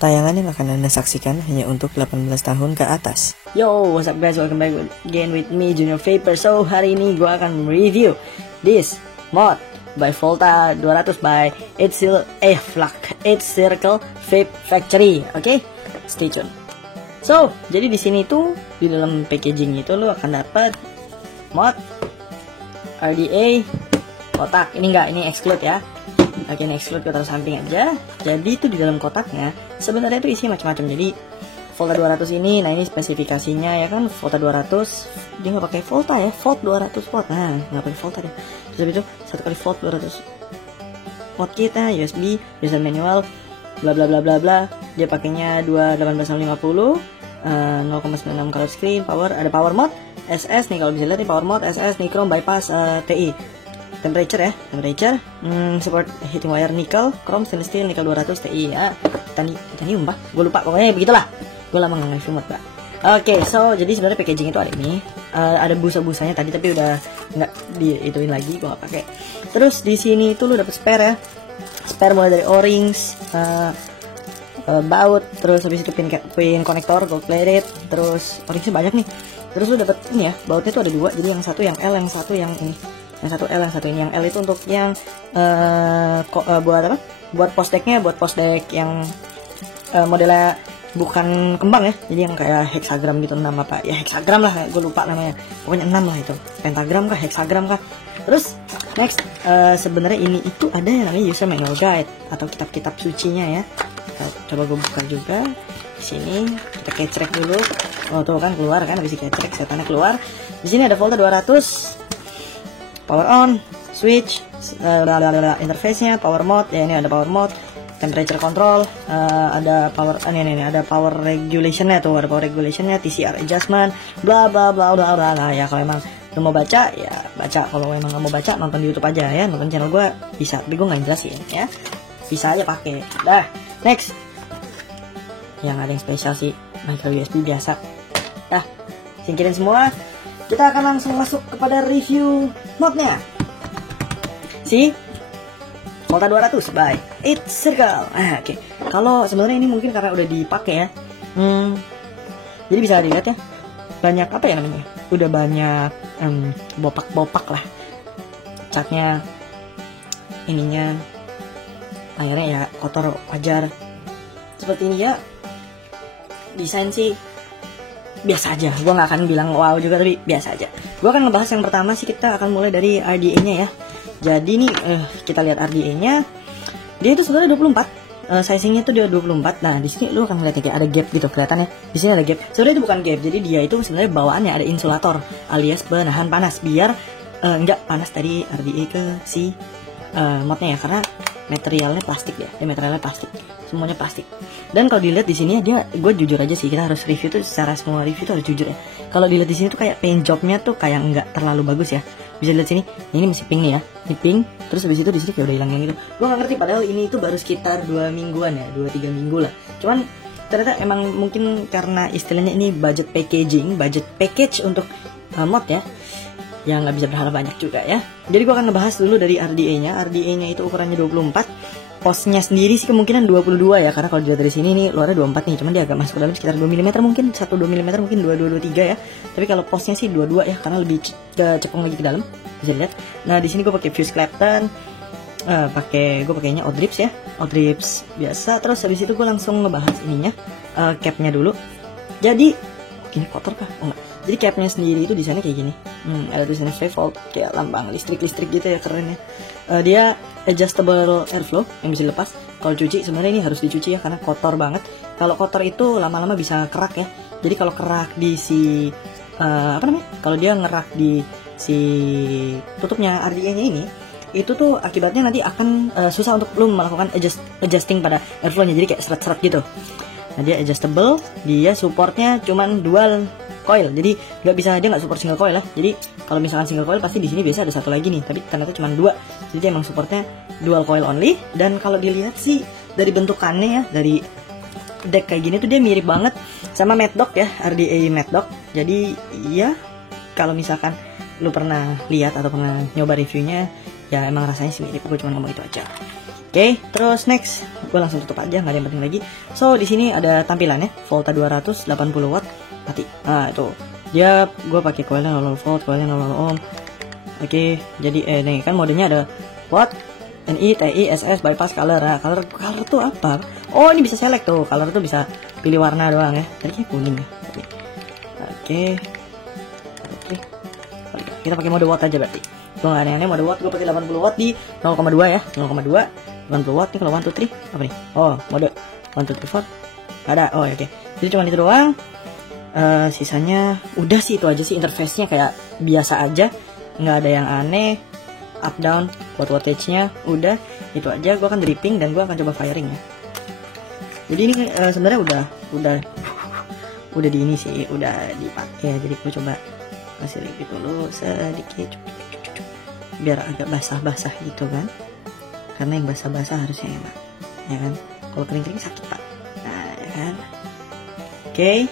Tayangan yang akan Anda saksikan hanya untuk 18 tahun ke atas. Yo, what's up guys, welcome back again with me, Junior Vapor. So, hari ini gue akan review this mod by Volta 200 by 8 Circle Vape Factory. Oke, stay tune. So, jadi di sini tuh di dalam packaging itu lo akan dapat mod RDA kotak. Ini exclude ya. Oke, ini exclude, kita taruh samping aja. Jadi itu di dalam kotaknya sebenarnya itu isinya macam-macam. Jadi Volta 200 ini, nah ini spesifikasinya ya kan, Volta 200 dia nggak pakai Volta ya, Volt 200 watt. Nah, nggak pakai Volta deh. Terus habis itu 1 kali Volt 200 watt kita, USB, user manual, bla bla bla bla bla. Dia pakainya 28650, 0,96 color screen, power, ada power mode, SS nih kalau bisa lihat nih, power mode, SS, nichrome, bypass, TI. Temperature ya, support heating wire nickel, chrome, stainless steel, nickel 200 Ti ya. Titanium pak, gue lupa, pokoknya begitulah. Gue lama nggak review mod pak. Oke, so jadi sebenarnya packaging itu ada ini, ada busa-busanya tadi tapi udah nggak diituin lagi, gue nggak pakai. Terus di sini itu lu dapet spare ya, spare mulai dari O-rings, baut, terus habis itu pin konektor gold plated, terus O-ringsnya banyak nih. Terus lu dapet ini ya, bautnya tuh ada dua, jadi yang satu yang L, yang satu yang ini. Yang satu L, yang satu ini. Yang L itu untuk yang buat apa? Buat post decknya, buat post deck yang modelnya bukan kembang ya. Jadi yang kayak hexagram gitu, 6 apa? Ya hexagram lah, gue lupa namanya. Pokoknya 6 lah itu. Pentagram kah, hexagram kah? Terus next, sebenarnya ini itu ada yang namanya user manual guide atau kitab-kitab sucinya ya. Coba gue buka juga. Di sini kita kecrek dulu. Oh tuh kan keluar kan, habis dikecrek setannya keluar. Di sini ada Volta 200. Power on, switch, interface-nya, power mode, ya ini ada power mode, temperature control, ada power, ini ada power regulation-nya tuh, ada power regulation-nya, TCR adjustment, bla bla bla bla bla. Nah, ya kalau emang lu mau baca ya baca, kalau emang nggak mau baca nonton di YouTube aja ya, nonton channel gue bisa, tapi gue nggak jelasin ya, bisa aja pakai. Dah, next, yang ada yang spesial sih, micro USB biasa. Dah, singkirin semua. Kita akan langsung masuk kepada review modnya. Si Volta 200 by 8 Circle. Oke. Kalau sebenarnya ini mungkin karena udah dipakai ya. Jadi bisa dilihat ya. Banyak apa ya namanya? Udah banyak bopak-bopak lah. Catnya, ininya, akhirnya ya kotor wajar. Seperti ini ya. Desain sih biasa aja, gue gak akan bilang wow juga, tapi biasa aja. Gue akan ngebahas yang pertama sih, kita akan mulai dari RDA-nya ya. Jadi nih, kita lihat RDA-nya. Dia itu sebenarnya 24, sizingnya tuh dia 24. Nah, di sini lu akan ngeliat kayak ada gap gitu, kelihatan ya. Di sini ada gap. Sebenarnya itu bukan gap, jadi dia itu sebenarnya bawaannya ada insulator alias penahan panas, biar nggak panas dari RDA ke si modnya ya, karena materialnya plastik ya, materialnya plastik, semuanya plastik. Dan kalau dilihat di sini dia, gue jujur aja sih, kita harus review tuh secara semua review tuh harus jujur ya. Kalau dilihat di sini tuh kayak paint jobnya tuh kayak nggak terlalu bagus ya. Bisa lihat sini, ini masih pink nih ya, ini pink. Terus habis itu di sini kayak udah hilang yang gitu. Gue nggak ngerti, padahal ini itu baru sekitar 2 mingguan ya, 2-3 minggu lah. Cuman ternyata emang mungkin karena istilahnya ini budget package untuk mod ya, yang nggak bisa berharap banyak juga ya. Jadi gue akan ngebahas dulu dari RDA-nya. RDA-nya itu ukurannya 24. Posnya sendiri sih kemungkinan 22 ya, karena kalau dilihat dari sini nih luarnya 24 nih, cuman dia agak masuk ke dalam sekitar 2 mm mungkin, 1-2 mm mungkin, 2-2-3 ya. Tapi kalau posnya sih 22 ya, karena lebih cepung lagi ke dalam, bisa lihat. Nah di sini gue pakai fuse Clapton, gue pakainya Oudrips ya, Oudrips biasa. Terus habis itu gue langsung ngebahas ininya, capnya dulu. Jadi ini kotor kah? Oh enggak. Jadi capnya sendiri itu di sana kayak gini. Ada tulisannya 5 volt, kayak lambang listrik gitu ya, keren ya. Dia adjustable airflow yang bisa dilepas. Kalau cuci sebenarnya ini harus dicuci ya, karena kotor banget. Kalau kotor itu lama-lama bisa kerak ya. Jadi kalau kerak di si kalau dia ngerak di si tutupnya RDA-nya ini, itu tuh akibatnya nanti akan susah untuk lu melakukan adjusting pada airflow-nya. Jadi kayak seret-seret gitu. Nah dia adjustable, dia supportnya cuman dual coil, jadi dia nggak support single coil ya. Jadi kalau misalkan single coil pasti di sini biasa ada satu lagi nih, tapi ternyata cuma 2. Jadi dia emang supportnya dual coil only. Dan kalau dilihat sih dari bentukannya ya, dari deck kayak gini tuh dia mirip banget sama Mad Dog ya, RDA Mad Dog. Jadi ya kalau misalkan lu pernah lihat atau pernah nyoba reviewnya, ya emang rasanya sih mirip. Gue cuma ngomong itu aja. Oke, terus next, gue langsung tutup aja, nggak ada yang penting lagi. So di sini ada tampilannya, Volta 280 watt, mati. Nah itu, dia gue pakai coilnya 0 volt, coilnya 0 ohm. Oke, jadi nih kan modenya ada watt, NI, TI, SS, bypass, color. Nah, color tuh apa? Oh ini bisa select tuh, color tuh bisa pilih warna doang ya. Tadi kuning ya. Oke, kita pakai mode watt aja berarti. Gue nggak aneh-aneh mode watt, gue pakai 80 watt di 0,2 ya, 0,2. 80 watt nih kalau 1, 2, 3 apa nih? Oh mode 1, 2, 3, 4 ada. Oh oke. Jadi cuma itu doang. Sisanya udah sih, itu aja sih, interface-nya kayak biasa aja, nggak ada yang aneh. Up down wattage-nya udah itu aja. Gue akan dripping dan gue akan coba firing ya. Jadi ini sebenarnya udah di ini sih, udah dipakai. Jadi gue coba kasih repeat dulu sedikit biar agak basah-basah gitu kan. Karena yang basah-basah harusnya enak, ya kan? Kalau kering-kering sakit pak. Nah, ya kan? Oke.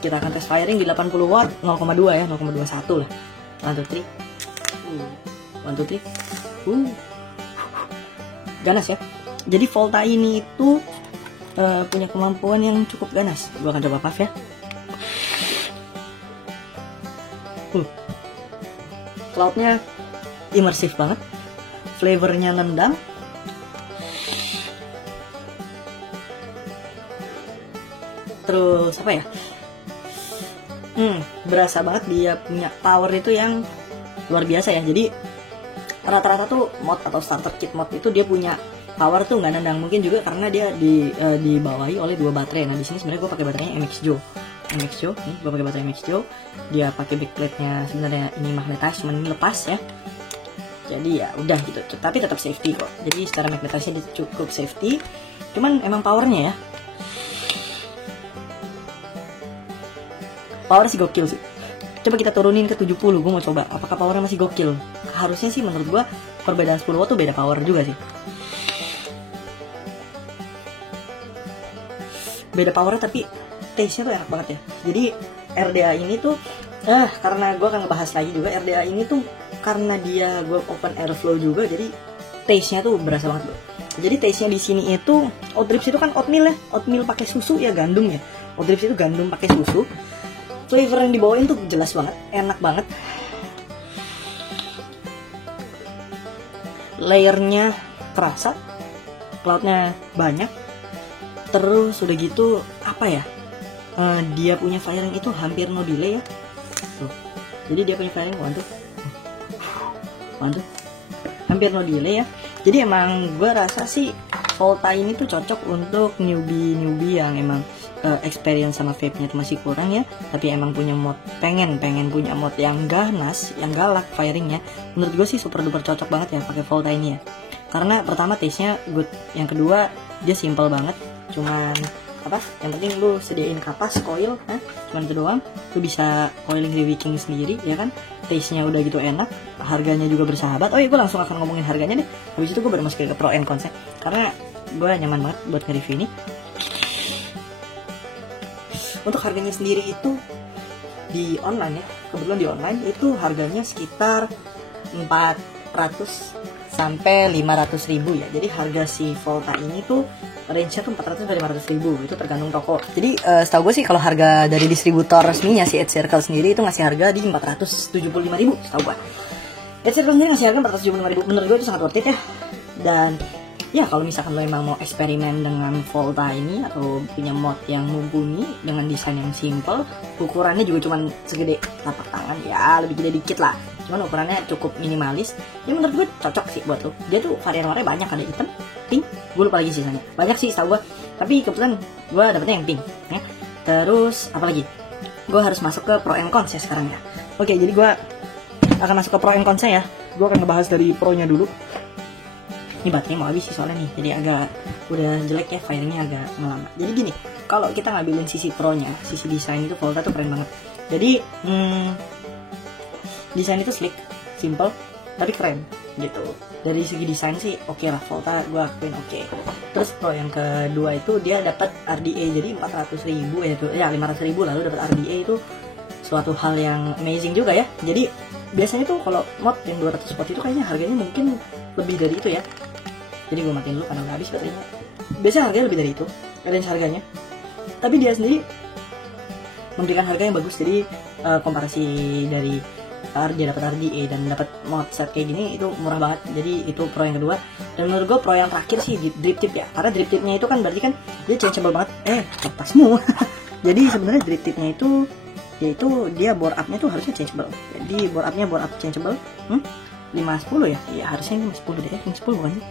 Kita akan tes firing di 80 watt, 0,2 ya, 0,21 lah. 1, 2, 3. 1, 2, 3. Ganas ya. Jadi Volta ini itu punya kemampuan yang cukup ganas. Gua akan coba puff ya. Cloudnya imersif banget. Flavornya nendang. Terus apa ya? Berasa banget dia punya power itu yang luar biasa ya. Jadi rata-rata tuh mod atau starter kit mod itu dia punya power tuh nggak nendang. Mungkin juga karena dia dibawahi oleh 2 baterai. Nah di sini sebenarnya gue pakai baterainya MXJO. Nih gue pakai baterai MXJO. Dia pakai backplate-nya sebenarnya ini magnetize, cuman ini lepas ya. Jadi ya udah gitu, tapi tetap safety kok. Jadi secara magnetisnya cukup safety. Cuman emang powernya ya, power sih gokil sih. Coba kita turunin ke 70, gue mau coba apakah powernya masih gokil. Harusnya sih menurut gue perbedaan 10 watt tuh beda power juga sih. Beda power tapi taste-nya tuh enak banget ya. Jadi RDA ini tuh karena gue akan ngebahas lagi juga, RDA ini tuh karena dia gue open airflow juga, jadi taste-nya tuh berasa banget bro. Jadi taste-nya di sini itu Oatrix itu kan oatmeal ya, oatmeal pakai susu ya, gandum ya. Oatrix itu gandum pakai susu. Flavor yang dibawain tuh jelas banget, enak banget. Layernya kerasa, cloudnya banyak. Terus udah gitu apa ya? Dia punya firing itu hampir no delay ya. Tuh. Jadi dia punya firing hampir no delay ya. Jadi emang gue rasa sih Volta ini tuh cocok untuk newbie yang emang experience sama vape-nya tuh masih kurang ya, tapi emang punya mod, pengen punya mod yang ganas, yang galak firingnya. Menurut gue sih super duper cocok banget ya pakai Volta ini ya. Karena pertama taste-nya good, yang kedua dia simple banget, cuman apa? Yang penting lu sediain kapas, coil, cuman itu doang. Lu bisa coiling rewicking sendiri ya kan. Taste-nya udah gitu enak, harganya juga bersahabat. Oh iya, gue langsung akan ngomongin harganya deh. Habis itu gue baru masukin ke pro and cons-nya, karena gue nyaman banget buat nge-review ini. Untuk harganya sendiri itu di online ya, kebetulan di online itu harganya sekitar 400 sampai 500 ribu ya. Jadi harga si Volta ini tuh range-nya tuh 400 sampai 500 ribu, itu tergantung toko. Jadi setahu gue sih kalau harga dari distributor resminya si Edge Circle sendiri itu ngasih harga di 475 ribu setahu gue. Edge Circle sendiri ngasih harga 475 ribu, menurut gue itu sangat worth it ya. Dan ya kalau misalkan lo emang mau eksperimen dengan Volta ini atau punya mod yang mumpuni dengan desain yang simple, ukurannya juga cuman segede tapak tangan ya, lebih gede dikit lah, cuman ukurannya cukup minimalis ya, menurut gue cocok sih buat lo. Dia tuh varian warnanya banyak, ada hitam, pink, gue lupa lagi sisanya, banyak sih setahu gue, tapi kebetulan gue dapetnya yang pink ya. Terus apalagi, gue harus masuk ke pro and cons ya sekarang ya. Oke, jadi gue akan masuk ke pro and cons ya. Gue akan ngebahas dari pro nya dulu. Ini baterainya mau habis sih soalnya nih, jadi agak udah jelek ya, firingnya agak ngelama. Jadi gini, kalau kita ngambilin sisi pro-nya, sisi desain itu Volta tuh keren banget. Jadi desain itu slick, simple, tapi keren gitu. Dari segi desain sih oke lah, Volta gue akuin oke. Terus pro yang kedua itu dia dapat RDA, jadi 400 ribu ya 500 ribu lalu dapat RDA itu suatu hal yang amazing juga ya. Jadi biasanya tuh kalau mod yang 200 watt itu kayaknya harganya mungkin lebih dari itu ya. Jadi gue matiin dulu karena udah habis baterainya. Biasanya harganya lebih dari itu, range harganya. Tapi dia sendiri memberikan harga yang bagus. Jadi komparasi dari RG dapat RGA dan dapat mod set kayak gini itu murah banget. Jadi itu pro yang kedua. Dan menurut gue pro yang terakhir sih drip tip ya. Karena drip tipnya itu kan berarti kan dia changeable banget. Lepasmu. Jadi sebenarnya drip tipnya itu yaitu dia bore up-nya tuh harusnya changeable. Jadi bore up changeable. 510 ya? Iya harusnya ini 510 deh. 510 bukan sih?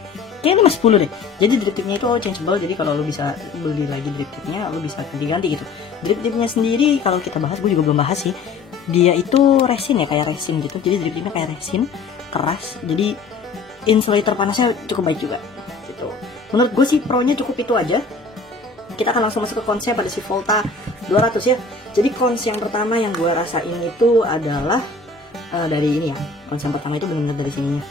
Kayaknya ini 510 deh. Jadi drip tipnya itu changeable. Jadi kalau lu bisa beli lagi drip tipnya, lu bisa ganti-ganti gitu. Drip tipnya sendiri kalau kita bahas, gue juga belum bahas sih. Dia itu resin ya, kayak resin gitu. Jadi drip tipnya kayak resin, keras. Jadi insulator panasnya cukup baik juga gitu. Menurut gue sih pro-nya cukup itu aja. Kita akan langsung masuk ke konsnya pada si Volta 200 ya. Jadi kons yang pertama yang gue rasain itu adalah dari ini ya. Kons yang pertama itu benar-benar dari sininya,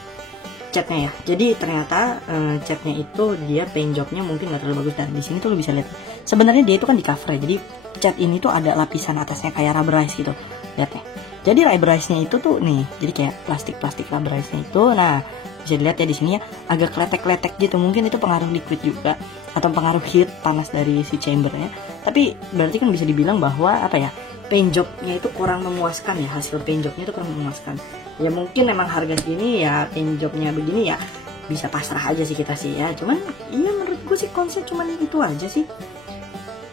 catnya ya. Jadi ternyata catnya itu dia paint jobnya mungkin nggak terlalu bagus. Dan di sini tuh lo bisa lihat sebenarnya dia itu kan di cover ya. Jadi cat ini tuh ada lapisan atasnya kayak rubberize gitu, lihat ya. Jadi rubberize-nya itu tuh nih, jadi kayak plastik rubberize-nya itu. Nah bisa dilihat ya di sini ya, agak kletek-kletek gitu. Mungkin itu pengaruh liquid juga atau pengaruh heat panas dari si chambernya. Tapi berarti kan bisa dibilang bahwa apa ya, paint jobnya itu kurang memuaskan ya. Hasil paint jobnya itu kurang memuaskan. Ya mungkin memang harga segini ya paint jobnya begini ya, bisa pasrah aja sih kita sih ya. Cuman iya menurut gue sih konsep cuman itu aja sih.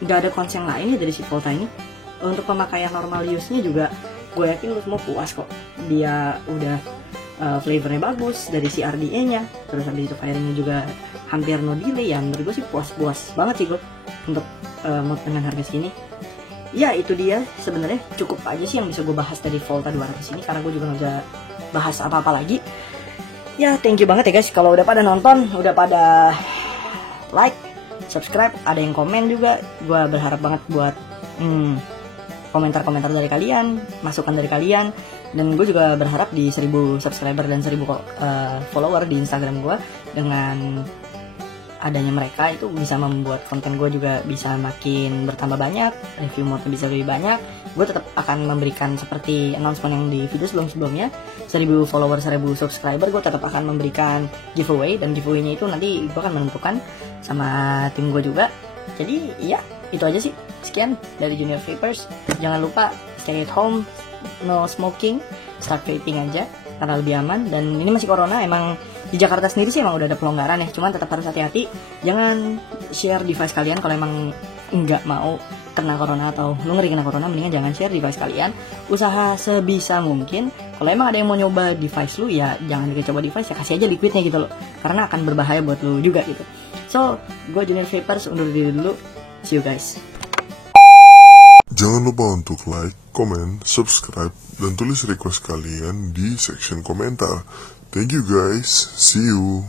Gak ada kons yang lain ya dari si Volta ini. Untuk pemakaian normal use-nya juga gue yakin lu semua puas kok. Dia udah flavornya bagus dari si RDA-nya. Terus habis itu firingnya juga hampir no delay ya. Menurut gue sih puas banget sih gue untuk mod dengan harga segini. Ya itu dia sebenarnya cukup aja sih yang bisa gue bahas dari Volta 200 ini. Karena gue juga gak bahas apa-apa lagi. Ya thank you banget ya guys kalau udah pada nonton, udah pada like, subscribe, ada yang komen juga. Gue berharap banget buat komentar-komentar dari kalian, masukan dari kalian. Dan gue juga berharap di 1000 subscriber dan 1000 follower di Instagram gue. Dengan adanya mereka itu bisa membuat konten gue juga bisa makin bertambah banyak, review modnya bisa lebih banyak. Gue tetap akan memberikan seperti announcement yang di video sebelumnya, 1000 follower, 1000 subscriber, gue tetap akan memberikan giveaway. Dan giveaway-nya itu nanti gue akan menentukan sama tim gue juga. Jadi ya itu aja sih. Sekian dari Junior Vapers. Jangan lupa stay at home, no smoking, start vaping aja karena lebih aman. Dan ini masih corona, emang di Jakarta sendiri sih emang udah ada pelonggaran ya, cuman tetap harus hati-hati. Jangan share device kalian kalau emang nggak mau kena corona atau lu ngeri kena corona, mendingan jangan share device kalian. Usaha sebisa mungkin kalau emang ada yang mau nyoba device lu ya jangan dicoba device ya, kasih aja liquidnya gitu loh, karena akan berbahaya buat lu juga gitu. So gue Junior Vapers undur diri dulu, see you guys. Jangan lupa untuk like, komen, subscribe, dan tulis request kalian di section komentar. Thank you guys, see you.